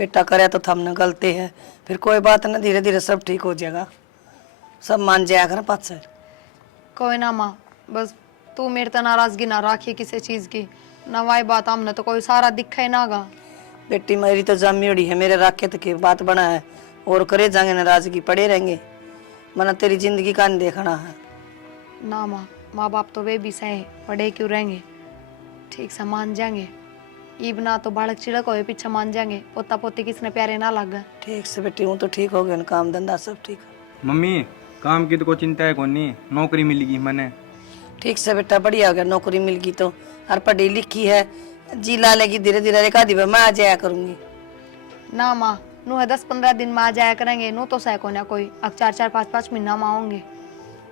बेटा करे तो थमने गलती है, फिर कोई बात ना, धीरे धीरे सब ठीक हो जाएगा, सब मान जाया कर पास। कोई ना माँ, बस तू मेरे तो नाराजगी ना राखी किसी चीज की, ना वाई बात हमने तो कोई सारा दिखा ही ना गा। बेटी मेरी तो जमीड़ी है, मेरे राखे तो की बात बना है, और करे जाएंगे नाराजगी पड़े रहेंगे, मना तेरी जिंदगी का नहीं देखना है। ना माँ, माँ बाप तो वे भी सहे, बड़े क्यों रहेंगे, ठीक से मान जाएंगे। ईब ना तो बालक चिड़क हो पीछे मान जाएंगे, पोता पोती किसने प्यारे ना लग गए। ठीक से बेटी, हूँ तो ठीक हो गया, काम धंधा सब ठीक है। मम्मी काम की तो कोई चिंता है कौन नहीं, नौकरी मिलेगी मैंने। ठीक से बेटा, बढ़िया हो गया, नौकरी मिल गई तो, और पढ़ी लिखी है, जी ला लेगी धीरे धीरे, एक आधी बार मैं आ जाया करूंगी। ना माँ, नू है 10-15 दिन में आ जाया करेंगे, नू तो सह को ना कोई, अब 4-4 5-5 महीना में आऊंगे।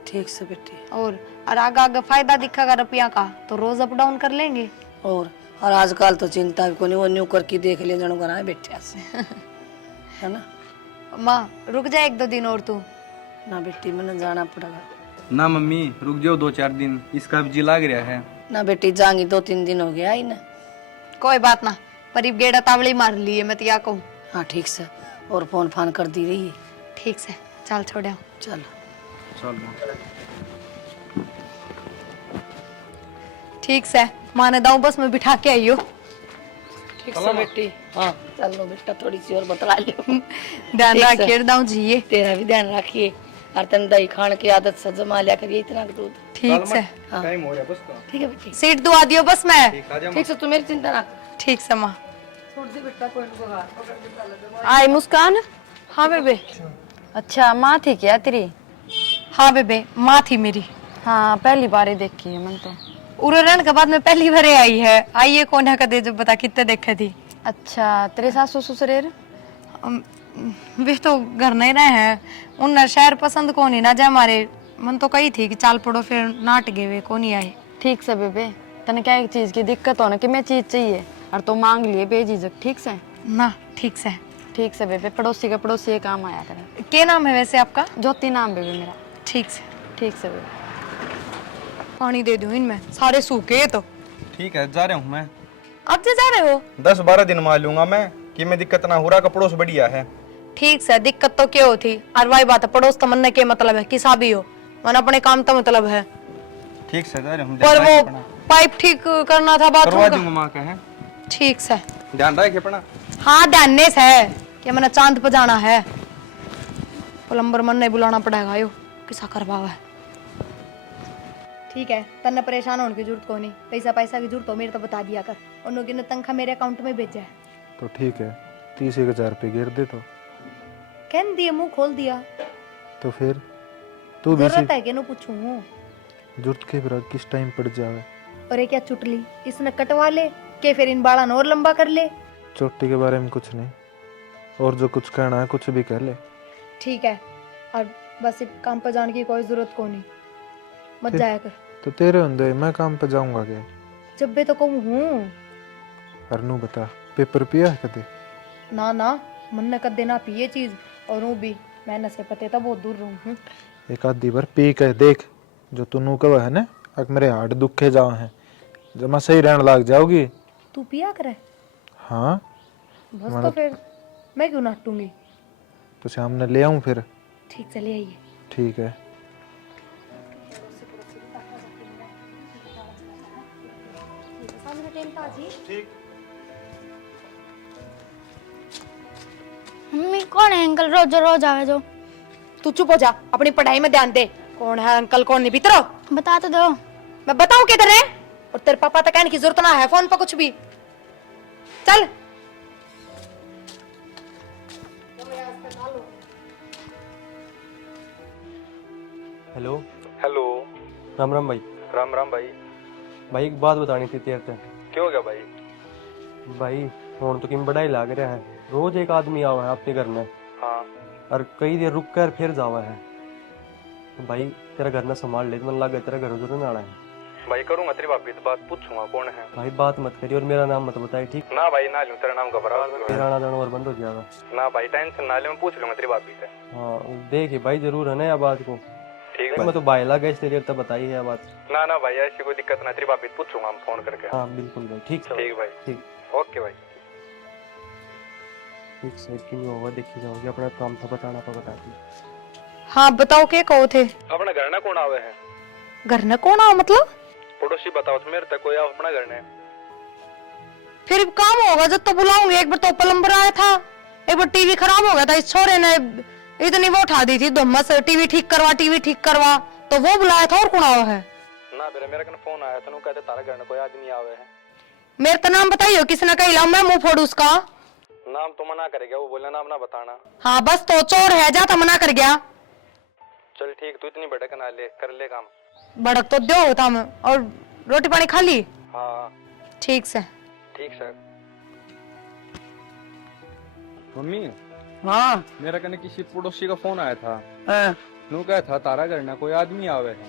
ठीक से बेटी। और आगे आगे फायदा दिखेगा रुपया का तो रोज अप डाउन कर लेंगे। और आजकल तो चिंता भी कोई नहीं, वो न्यू करके देख ले जनो करा बैठे से है ना। माँ रुक जा 1-2 दिन और तू। ना बेटी, मैंने जाना पड़ेगा। ना मम्मी रुक जाओ 2-4 दिन, इसका भी जी लाग रहा है। ना बेटी जाएंगी, 2-3 दिन हो गया ही ना। कोई बात ना, पर गेड़ा तावड़ी मार लिए मैं तिया कहूँ। हाँ ठीक से, और फोन फान कर दी रही है। ठीक से चल छोड़ो। चलो चलो ठीक से, माँ ने दाऊ बस में बिठा के आई हो। ठीक से बेटी। हाँ चलो बेटा, थोड़ी सी और बतला लियो। ध्यान ठीक से। रखिए दाऊ जी, तेरा भी ध्यान रखिए, और तन दही खाने की आदत से जमा लिया करिए इतना दूध। ठीक से। हाँ टाइम हो गया बस तो। ठीक है बेटी। सीट दुआ दियो बस में। ठीक से, तू मेरी चिंता ना। ठीक से माँ। आई मुस्कान। हाँ बेबे। अच्छा माँ थी क्या तेरी? हाँ बेबे, माँ थी मेरी। हाँ पहली बार ही देखी है मैंने तो। उड़न के बाद में पहली बार आई है। आइए कौन है कदे जो बता कितने देखे थी। अच्छा तेरे सासू ससुरेर? वे तो घर नहीं रहे हैं, उन शहर पसंद को नहीं ना जा हमारे, मन तो कही थी कि चाल पड़ो, फिर नाट गए वे को नहीं आए। ठीक से बेबे, तने क्या एक चीज की दिक्कत हो ना कि मैं चीज चाहिए और तो मांग लिए बेझिझक। ठीक से ना। ठीक से। ठीक से बेबे, पड़ोसी का पड़ोसी ये काम आया करे। क्या नाम है वैसे आपका? ज्योति नाम बेबे मेरा। ठीक से। ठीक से बेबे। पानी दे दूं इनमें, सारे सूखे तो। ठीक है जा रहा हूँ मैं। अब जा रहे हो? 10-12 दिन मान लूंगा मैं, कि मैं दिक्कत ना हो रहा, का पड़ोस बढ़िया है। ठीक से, दिक्कत तो क्या होती, और वही बात है, पड़ोस तो मन के मतलब है, किसा भी हो, मन अपने काम तो मतलब है। ठीक से जा रहा हूँ। और वो पाइप ठीक करना था बाथरूम करवा का। दूंगा माँ का है। ठीक से। ध्यान रखे अपना। हाँ ध्यान से है कि मैंने चांद पे जाना है, प्लम्बर मन नहीं बुलाना पड़ेगा, यो किसा करवावा है। ठीक है, तन्ने परेशान होने की जरूरत को नहीं, पैसा की जरूरत हो मेरे तो बता दिया कर, उन्होंने की तनख्वाह मेरे अकाउंट में भेजा है। तो ठीक है, 30,000 रुपये गिर दे तो। कहन दिए, मुंह खोल दिया। तो फिर तू भी जरूरत है कि नो पूछूं? जुट के फिर किस टाइम पड़ जावे। और ये क्या चुटली, इसने कटवा ले के फिर इन बाड़ा और लंबा कर ले। चोटी के बारे में कुछ नहीं, और जो कुछ कहना है कुछ भी कह ले। ठीक है, और बस इस काम पर जाने की कोई जरूरत को नहीं, मत फिर- जाया कर। तो तेरे होंदे मैं काम पे जाऊंगा क्या? जब भी तो कहूँ हूँ। अरनू बता, पेपर पिया है कदे? ना ना, मन ने कद देना पिए चीज, और वो भी मैं नशे पते तो बहुत दूर रहूँ। एक आधी बार पी के देख, जो तू नू कहा है ना, अगर मेरे हार्ट दुखे जाओ हैं, जमा सही रहने लग जाओगी। तू पिया करे? हाँ बस तो फिर मैं क्यों नाटूंगी। तो शाम ने ले आऊं फिर? ठीक, चले आइए। ठीक है। मम्मी कौन है अंकल रोज रोज आवे जो? तू चुप हो जा, अपनी पढ़ाई में ध्यान दे। कौन है अंकल कौन नहीं, भीतर आओ। बता तो दो। मैं बताऊं किधर है? और तेरे पापा तक कहने की जरूरत ना है फोन पर कुछ भी। चल। हेलो। हेलो। राम राम भाई। राम राम भाई। भाई एक बात बतानी थी तेरे से। क्यों हो गया भाई? भाई फोन तो किम बढ़ाई लाग रहा है, रोज एक आदमी आवा है आपके घर में। हाँ। और कई देर रुक कर फिर जावा है। तो भाई तेरा घर ना संभाल ले, तो मन लगा तेरा घर जरूर ना आना है। भाई करूंगा तेरी भाभी से बात, पूछूंगा कौन है। भाई बात मत करिए और मेरा नाम मत बताइए, ठीक? ना भाई ना लूं, तेरा नाम घबरा। तेरा आना जाना और बंद हो जाएगा। ना भाई टेंशन ना ले, मैं पूछ लूंगा तेरी भाभी से। हाँ देखिए भाई जरूर है ना यह बात को। ठीक मैं है। तो भाई लगा इसलिए देर तक बताइए यह बात। ना ना भाई ऐसी कोई दिक्कत ना, तेरी भाभी से पूछूंगा हम फोन करके। हाँ बिल्कुल भाई, ठीक ठीक भाई। ठीक। ओके भाई। एक साइड की नहीं होगा, देखी जाओगे। अपना काम था बताना, तो बता दी। हाँ बताओ के कहो थे? अपना घर ना कौन आवे है? घर न कौन आओ मतलब? पड़ोसी बताओ तो मेरे तक कोई आओ अपना घर ने। फिर काम होगा जब तो बुलाऊंगे। एक बार तो प्लम्बर आया था, एक बार टीवी खराब हो गया था, इस छोरे ने इतनी वो उठा दी थी धुम्मस, टीवी ठीक करवा, तो वो बुलाया था। और कौन आया है? ना बेरे मेरे कने फोन आया था, नु कहते तारा घर ने कोई आदमी आवे है। मेरे तो नाम बताइयो, किसने कही लाऊं मैं मुंह फोड़ उसका? नाम तो मना करेगा, वो बोले नाम ना बताना। हाँ बस तो चोर है, जा तो मना कर गया। चल ठीक, तू इतनी भड़क ना ले, कर ले काम। भड़क तो दो तुम। और रोटी पानी खा ली? हाँ ठीक से। ठीक सर। मम्मी हाँ मेरा कने किसी पड़ोसी का फोन आया था, हाँ। नु कहा था तारा घर ना कोई आदमी आवे है।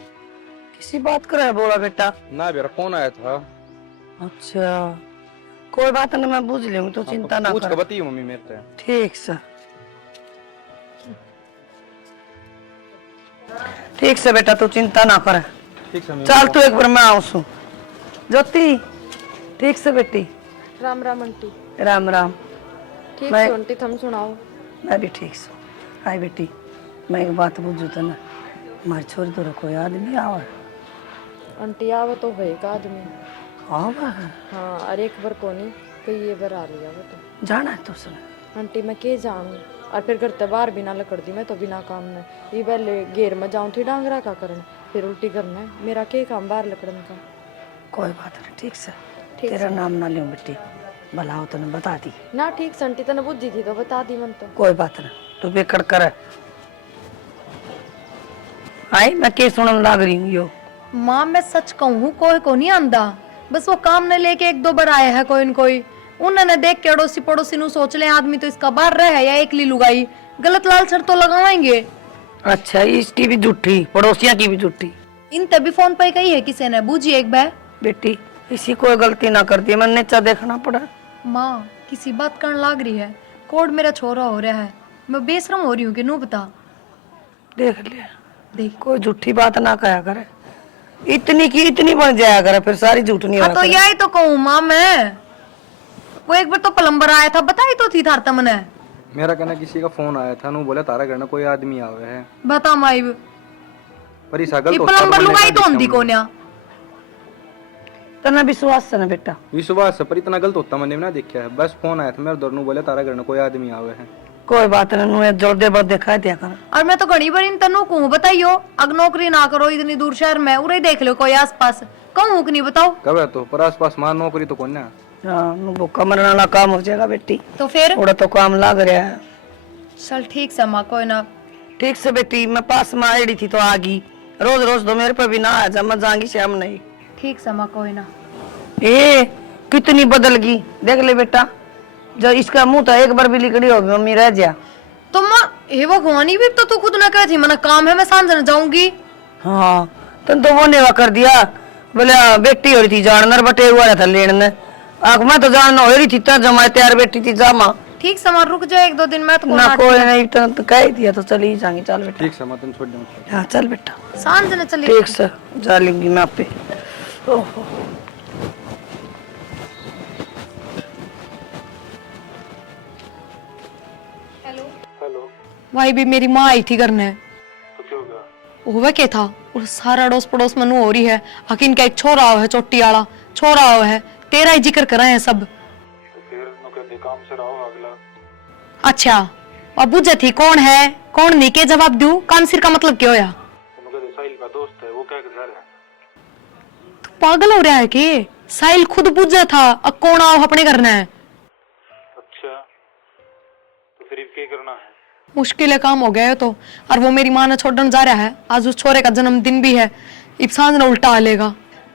किसी बात कर रहा है बोला बेटा? ना बेरा फोन आया था। अच्छा कोई बात नहीं, मैं बुझ लूंगी, तो चिंता ना पूछ के कर। बताइए मम्मी मेरे से। ठीक से, ठीक से बेटा, तू चिंता ना कर। ठीक है चल तू एक बार मैं आऊँ सु। ज्योति ठीक से बेटी। राम राम आंटी। राम राम। ठीक मैं- है आंटी, तुम सुनाओ। मैं भी ठीक सु। हाय बेटी, मैं एक बात बुझू तो ना, हमारी छोरी तो कोई आदमी आवा? आंटी आवे तो है एक आदमी। आवा हाँ, और एक बार कोनी कई ये बार आ लिया वो तो। जाना है तो सुन। आंटी मैं के जानू, और फिर घर ते बाहर बिना लकड़ दी मैं तो बिना काम में ये पहले घेर में जाऊं थी डांगरा का करन, फिर उल्टी करना है। मेरा के काम बाहर लकड़न का। कोई बात नहीं, ठीक से। ठीक तेरा नाम ना लूं बेटी, भला हो तो ने बता दी। ना ठीक से आंटी, तने बुद्धि थी तो बता दी मन तो। कोई बात नहीं, तू बेकड़ कर। आई मैं के सुनन लाग रही हूँ यो। माँ मैं सच कहूँ कोई को नहीं आंदा, बस वो काम ने लेके एक दो बार आया है कोई न कोई। उन्होंने देख के अड़ोसी पड़ोसी नु सोच ले आदमी तो इसका बाहर रहे या एकली लुगाई, गलत लालचर तो लगाएंगे। अच्छा इसकी भी झूठी, पड़ोसिया की भी झूठी। इन तभी फोन पे कही है किसी ने, बूझी एक बार। बेटी इसी कोई गलती ना करती है, मैंने नीचा देखना पड़ा। माँ किसी बात करने लाग रही है, कोड मेरा छोरा हो रहा है, मैं बेशरम हो रही हूँ कि नू बता। देख लिया, देख कोई झूठी बात ना कहा करे, इतनी की इतनी बन जाया करे, फिर सारी झूठ नहीं हाँ हो तो यही तो कहूँ माँ मैं। वो एक बार तो प्लम्बर आया था, बताई तो थी थार तमने। मेरा कहना किसी का फोन आया था, नु बोले तारा घर ना कोई आदमी आवे है। बता माई, पर इस अगल ये तो प्लम्बर लुगाई तो होंदी कोन्या। तना विश्वास से ना बेटा। विश्वास से, पर इतना गलत होता मैंने ना देखा है। बस फोन आया था मेरे दौर, नु बोले तारा घर ना कोई आदमी आवे है। कोई बात नहीं, नु जोर दे बात दिखा दिया कर। और मैं तो घनी बार इन तनु कहूँ बताइयो, अग नौकरी ना करो इतनी दूर शहर में, उरे देख लो कोई आस पास। कहूँ कि नहीं बताओ? कब है तो पर आस पास मां नौकरी तो कौन है। हाँ नु भूखा मरने वाला काम हो जाएगा बेटी, तो फिर थोड़ा तो काम लग रहा है। चल ठीक से माँ, कोई ना। ठीक से बेटी, मैं पास में आई थी तो आ गई। रोज रोज तो मेरे पे भी ना आ जा, मैं जाऊंगी शाम नहीं। ठीक से माँ, कोई ना। ए कितनी बदल गई देख ले बेटा, जब इसका मुंह तो एक बार भी लिकड़ी होगी मम्मी रह जा। तो माँ हे भगवानी भी तो तू खुद ना कहती मना काम है, मैं सांझ न जाऊंगी। हाँ तुम तो वो नेवा कर दिया, बोले बेटी हो रही थी जानवर बटे हुआ था लेने, आग मैं तो जानना हो रही थी तब जमा तैयार बेटी थी जामा। ठीक से माँ रुक जाए एक दो दिन में तो ना कोई नहीं तो कह ही दिया तो चली जाएंगे। चल बेटा। ठीक से मैं तुम छोड़ दूंगा। हाँ चल बेटा, सांझ न चली। ठीक से जा लेंगी मैं आपे। ओहो हेलो। वही भी मेरी माँ आई थी करने। तो क्या होगा? हुआ क्या था, और सारा अड़ोस पड़ोस में नू हो रही है, हकीन का एक छोरा है चोटी वाला छोरा है, तेरा ही जिक्र कर रहे हैं सब। तो फिर नो कहते काम से रहो अगला। अच्छा अब बुझे थी कौन है कौन नहीं, के जवाब दूं? काम सिर का मतलब क्या होया? नो कहते साहिल का दोस्त है, वो क्या कर रहा है? तू पागल हो रहा है कि? साहिल खुद बुझा था, अब कौन आओ अपने करना है। अच्छा तो फिर क्या करना है? मुश्किल है काम हो गया है तो, और वो मेरी माँ ने छोड़ने जा रहा है, आज उस छोरे का जन्मदिन भी है, इब सांझ न उल्टा आ लेगा।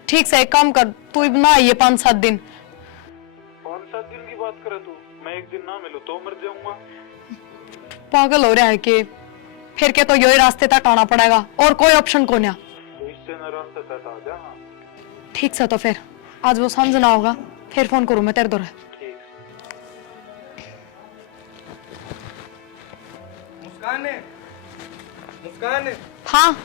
ठीक से एक काम कर, तू इब ना आइए 5-7 दिन। 5-7 दिन की बात करे तू? मैं एक दिन ना मिलूं तो मर जाऊंगा। पागल हो रहा है कि? फिर के तो यही रास्ते तक आना पड़ेगा, और कोई ऑप्शन कौन है। तो इससे ना रास्ते तक आ जा। ठीक से तो फिर आज वो समझ ना होगा, फिर फोन करूँ मैं तेरे दो। ठीक। मुस्कान है, मुस्कान है। हाँ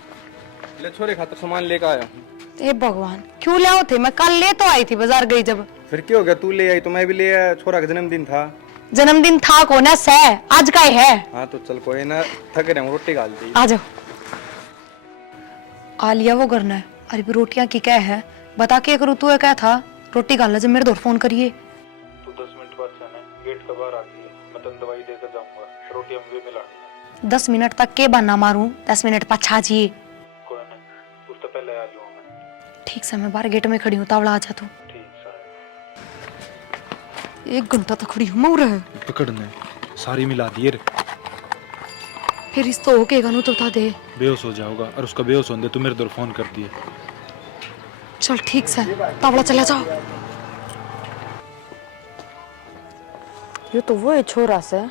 ले छोरे खातर सामान लेकर आया हूँ। हे भगवान, क्यों ले आओ थे? मैं कल ले तो आई थी बाजार गई जब। फिर क्या हो गया, तू ले आई तो मैं भी ले आया, छोरा का जन्मदिन था। जन्मदिन था कोना से, आज का ही है। हाँ तो चल कोई ना, थक रहे हूँ, रोटी डाल दी। आ जाओ। आ लिया वो करना है। अरे भी रोटियां की क्या है, बता के करूँ तू क्या था, रोटी गाल जब मेरे दौर फोन करिए। तू 10 मिनट बाद जाना, गेट के बाहर आती है, मैं तन दवाई देकर जाऊंगा, रोटी हम भी मिला। 10 मिनट तक के बहाना मारूं, 10 मिनट पाछा जी। कोई नहीं, उससे पहले आ जाऊंगा मैं। ठीक से, मैं बाहर गेट में खड़ी हूँ, तावड़ा आ जा तू। ठीक सर। 1 घंटा तक खड़ी हूँ मैं। पकड़ने सारी मिला दिए रे। फिर इस तो ओके गानू तो बता दे। बेहोश हो जाओगा, और उसका बेहोश होने दे, तू मेरे दौर फोन कर दिए। चल ठीक से, तावड़ा चला जाओ। ये तो वो है छोरा से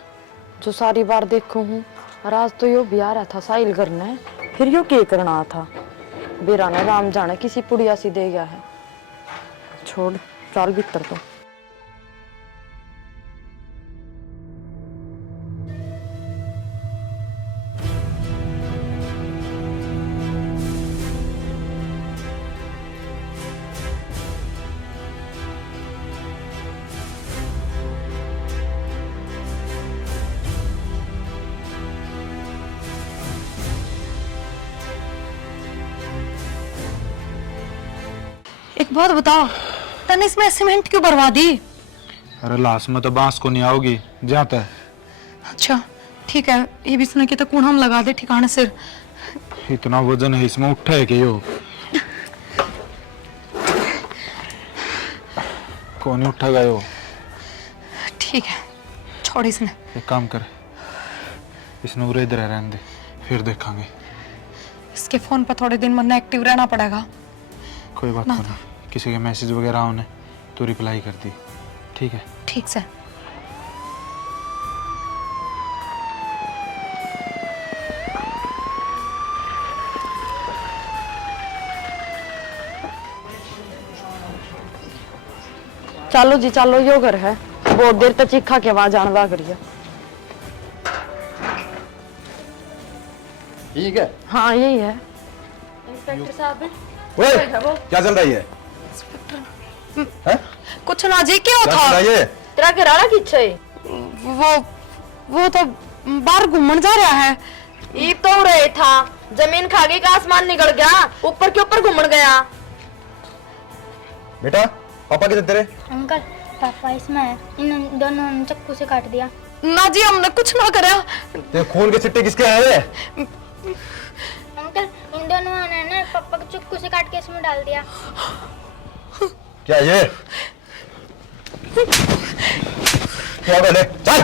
जो सारी बार देखू हूँ, और आज तो यो भी आ रहा था साइल करने, फिर यो के करना था। बेरा ने राम जाने किसी पुड़िया सी दे गया है। छोड़, चाल भीतर तो। एक बात बताओ, तने इसमें सीमेंट क्यों बर्बादी? अरे लाश में तो बांस को नहीं आओगी, जाता है। अच्छा ठीक है, ये भी सुन के तो कौन हम लगा दे ठिकाने से। इतना वजन है इसमें, उठा है कि यो कौन ही उठाएगा यो। ठीक है, छोड़ इसने। एक काम कर, इसने उरे इधर रहने दे, फिर देखेंगे। इसके फोन पर थोड़े दिन मन एक्टिव रहना पड़ेगा। कोई बात नहीं, किसी के मैसेज वगैरह आने तो रिप्लाई कर दी, ठीक है? ठीक से। चलो जी चलो, यो घर है, बहुत देर तक चीखा के वहां जानवा करिए। ठीक है। हाँ यही है। इंस्पेक्टर साहब, क्या चल रही है? कुछ ना जी, क्या क्या था? चल रही है? तेरा घराना किच्छे? वो तो बाहर घूमने जा रहा है। ई तो रहे था, जमीन खागे का आसमान निकल गया, ऊपर के ऊपर घूमन गया। बेटा पापा किधर तेरे? अंकल पापा इसमें है, इन दोनों ने चाकू से काट दिया। ना जी, हमने कुछ ना करा। तेरे खून के छिट्टे किसके आए हैं? अंकल इन दोनों ने ना पापा को चाकू से काट के इसमें डाल दिया। क्या ये? क्या बोले? चल